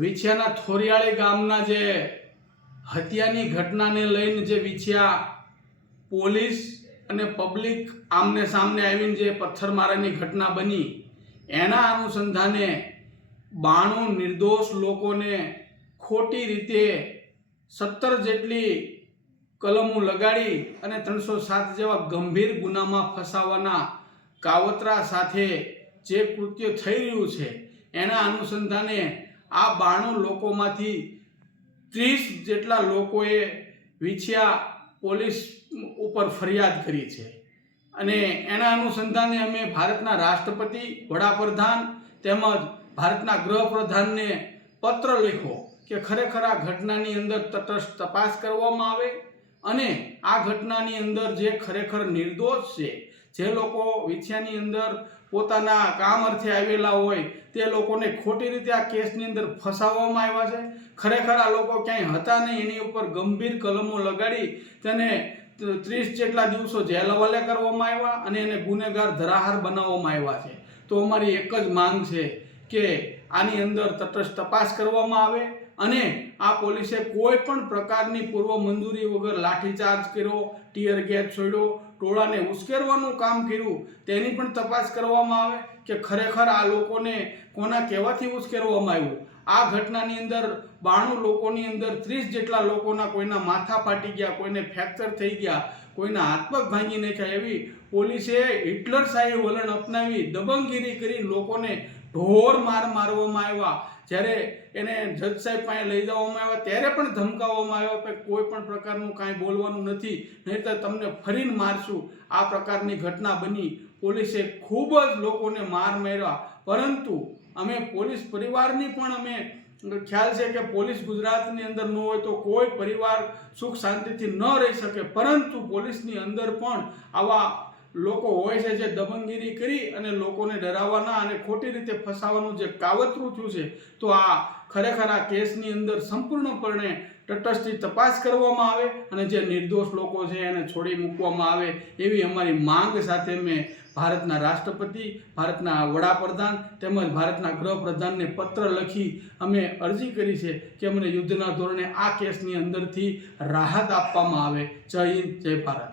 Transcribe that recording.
વિછિયાના થોરિયાળી ગામના જે હત્યાની ઘટનાને લઈને જે વિછિયા પોલીસ અને પબ્લિક આમને સામને આવીને જે પથ્થરમારાની ઘટના બની એના અનુસંધાને 92 નિર્દોષ લોકોને ખોટી રીતે 17 જેટલી કલમો લગાડી અને 307 જેવા ગંભીર ગુનામાં ફસાવાના કાવતરા સાથે જે કૃત્ય થઈ રહ્યું છે એના અનુસંધાને આ 92 લોકોમાંથી 30 જેટલા લોકોએ વિછિયા પોલીસ ઉપર ફરિયાદ કરી છે અને એના અનુસંધાને અમે ભારતના રાષ્ટ્રપતિ, વડાપ્રધાન તેમજ ભારતના ગૃહપ્રધાનને પત્ર લખ્યો કે ખરેખર આ ઘટનાની અંદર તટસ્થ તપાસ કરવામાં આવે અને આ ઘટનાની અંદર જે ખરેખર નિર્દોષ છે, જે લોકો વિછિયાની અંદર પોતાના કામ અર્થે આવેલા હોય તે લોકોને ખોટી રીતે આ કેસની અંદર ફસાવવામાં આવ્યા છે. ખરેખર આ લોકો ક્યાંય હતા નહીં, એની ઉપર ગંભીર કલમો લગાડી તેને 30 જેટલા દિવસો જેલ હવાલે કરવામાં આવ્યા અને એને ગુનેગાર ધરાહાર બનાવવામાં આવ્યા છે. તો અમારી એક જ માંગ છે કે આની અંદર તટસ્થ તપાસ કરવામાં આવે અને આ પોલીસે કોઈ પણ પ્રકારની પૂર્વ મંજૂરી વગર લાઠીચાર્જ કર્યો, ટીયર ગેસ છોડ્યો, ટોળાને ઉશ્કેરવાનું કામ કર્યું તેની પણ તપાસ કરવામાં આવે કે ખરેખર આ લોકોને કોના કહેવાથી ઉશ્કેરવામાં આવ્યું. આ ઘટનાની અંદર 92 લોકોની અંદર 30 જેટલા લોકોના કોઈના માથા ફાટી ગયા, કોઈને ફ્રેક્ચર થઈ ગયા, કોઈના હાથ પગ ભાંગી નાખ્યા. એવી પોલીસે હિટલરશાહી વલણ અપનાવી દબંગગીરી કરી લોકોને ઢોર મારવામાં આવ્યા. જ્યારે એને જજ સાહેબ પાસે લઈ જવામાં આવ્યા ત્યારે પણ ધમકાવવામાં આવ્યા કે કોઈ પણ પ્રકારનું કાંઈ બોલવાનું નથી, નહીં તો તમને ફરીને મારશું. આ પ્રકારની ઘટના બની. પોલીસે ખૂબ જ લોકોને માર્યા, પરંતુ અમે પોલીસ પરિવારની પણ અમે ખ્યાલ છે કે પોલીસ ગુજરાતની અંદર ન હોય તો કોઈ પરિવાર સુખ શાંતિથી ન રહી શકે, પરંતુ પોલીસની અંદર પણ આવા લોકો હોય છે જે દબંગગીરી કરી અને લોકોને ડરાવવાના અને ખોટી રીતે ફસાવાનું જે કાવતરું થયું છે. તો આ ખરેખર આ કેસની અંદર સંપૂર્ણપણે તટસ્થ તપાસ કરવામાં આવે અને જે નિર્દોષ લોકો છે એને છોડી મૂકવામાં આવે એવી અમારી માંગ સાથે મેં ભારતના રાષ્ટ્રપતિ, ભારતના વડાપ્રધાન તેમજ ભારતના ગૃહપ્રધાનને પત્ર લખી અમે અરજી કરી છે કે અમને યુદ્ધના ધોરણે આ કેસની અંદરથી રાહત આપવામાં આવે. જય હિન્દ, જય ભારત.